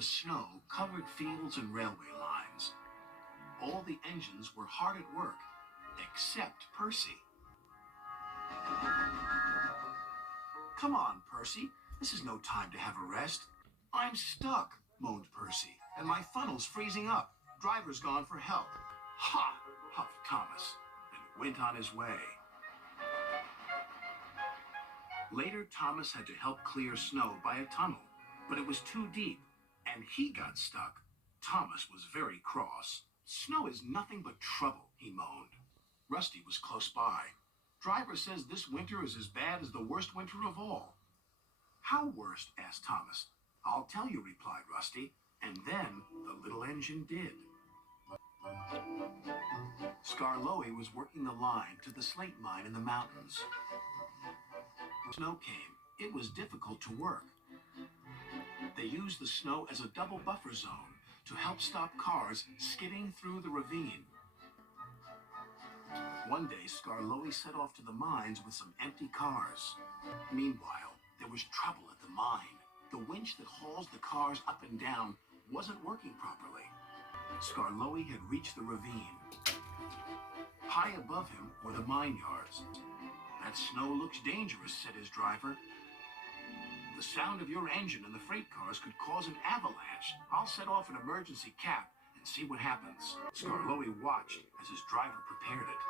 The snow covered fields and railway lines. All the engines were hard at work, except Percy. Come on, Percy. This is no time to have a rest. I'm stuck, moaned Percy, and my funnel's freezing up. Driver's gone for help. Ha! Huffed Thomas, and went on his way. Later, Thomas had to help clear snow by a tunnel, but it was too deep, and he got stuck. Thomas was very cross. Snow is nothing but trouble, he moaned. Rusty was close by. Driver says this winter is as bad as the worst winter of all. How worst? Asked Thomas. I'll tell you, replied Rusty, and then the little engine did. Skarloey was working the line to the slate mine in the mountains. Snow came. It was difficult to work. They used the snow as a double buffer zone to help stop cars skidding through the ravine. One day, Skarloey set off to the mines with some empty cars. Meanwhile, there was trouble at the mine. The winch that hauls the cars up and down wasn't working properly. Skarloey had reached the ravine. High above him were the mine yards. That snow looks dangerous, said his driver. The sound of your engine and the freight cars could cause an avalanche. I'll set off an emergency cap and see what happens. Skarloey watched as his driver prepared it.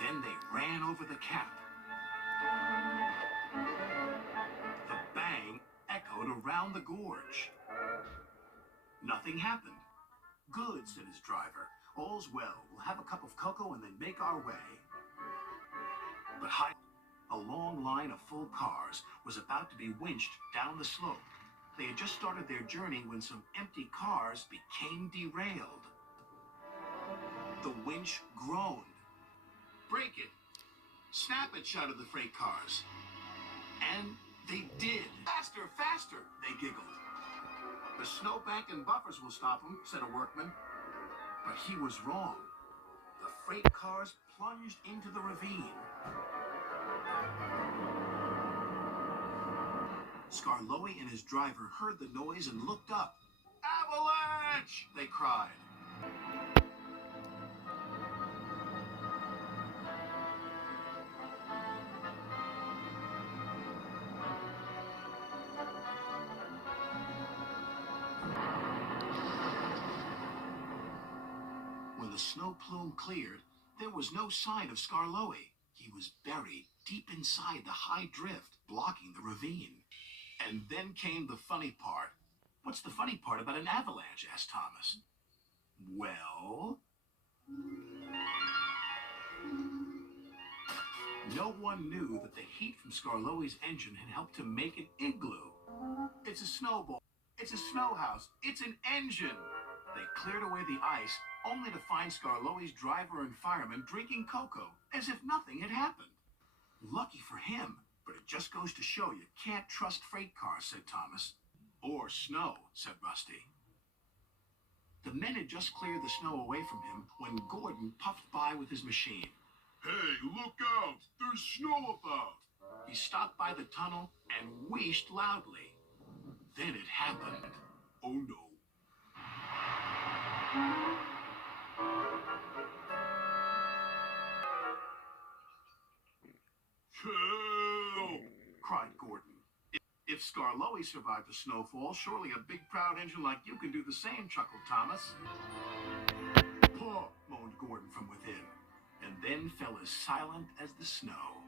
Then they ran over the cap. The bang echoed around the gorge. Nothing happened. Good, said his driver. All's well. We'll have a cup of cocoa and then make our way. But a long line of full cars was about to be winched down the slope. They had just started their journey when some empty cars became derailed. The winch groaned. Break it! Snap it, shouted the freight cars. And they did. Faster, faster, they giggled. The snowbank and buffers will stop them, said a workman. But he was wrong. The freight cars plunged into the ravine. Skarloey and his driver heard the noise and looked up. Avalanche! They cried. When the snow plume cleared, there was no sign of Skarloey. He was buried deep inside the high drift, blocking the ravine. And then came the funny part. What's the funny part about an avalanche? Asked Thomas. Well, no one knew that the heat from Skarloey's engine had helped to make an igloo. It's a snowball. It's a snow house. It's an engine. They cleared away the ice, only to find Skarloey's driver and fireman drinking cocoa, as if nothing had happened. Lucky for him, but it just goes to show you can't trust freight cars, said Thomas. Or snow, said Rusty. The men had just cleared the snow away from him when Gordon puffed by with his machine. Hey, look out! There's snow about! He stopped by the tunnel and wheezed loudly. Then it happened. Oh no. Help! Cried Gordon. If Skarloey survived the snowfall, surely a big proud engine like you can do the same, chuckled Thomas. Paw, moaned Gordon from within, and then fell as silent as the snow.